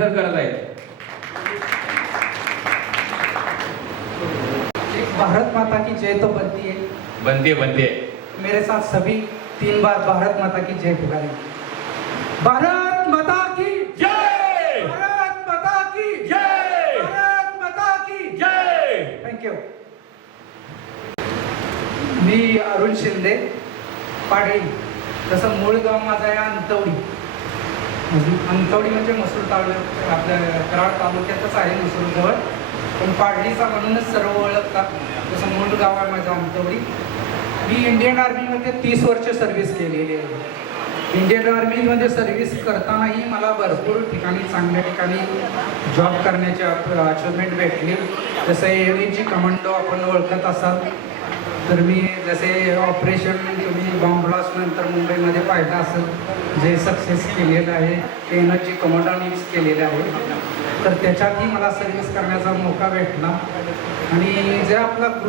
करत आहेत। भारत माता की जय तो बनती है, बनती है। मेरे साथ सभी 3 बार भारत माता की जय पुकारें। भारत माता की जय, भारत माता की जय, भारत माता की जय। थँक्यू। मी अरुण शिंदे, पाडळी, तसं मूळ गाव माझं आहे अंतवडी। अंतवडी म्हणजे मसूर तालुक्यात, आपल्या कराड तालुक्यातच आहे मसूर जवळ, पण पाडळीचा म्हणूनच सर्व ओळखतात। तसं मूळ गाव आहे माझं अंतवडी। मी इंडियन आर्मीमध्ये 30 वर्ष सर्व्हिस केलेली आहे। इंडियन आर्मीमध्ये सर्व्हिस करतानाही मला भरपूर ठिकाणी चांगल्या ठिकाणी जॉब करण्याची अचिव्हमेंट भेटली। जसं एअरची कमांडो आपण ओळखत असाल, तर मी जसे ऑपरेशन तुम्ही बॉम्ब ब्लास्ट नंतर मुंबईमध्ये पाहिलं असेल, जे सक्सेस केलेलं आहे ते एनर्जी कमांडोनीच केलेलं आहे, तर त्याच्यातही मला सर्व्हिस करण्याचा मौका भेटला। आणि जे आपला ग्रुप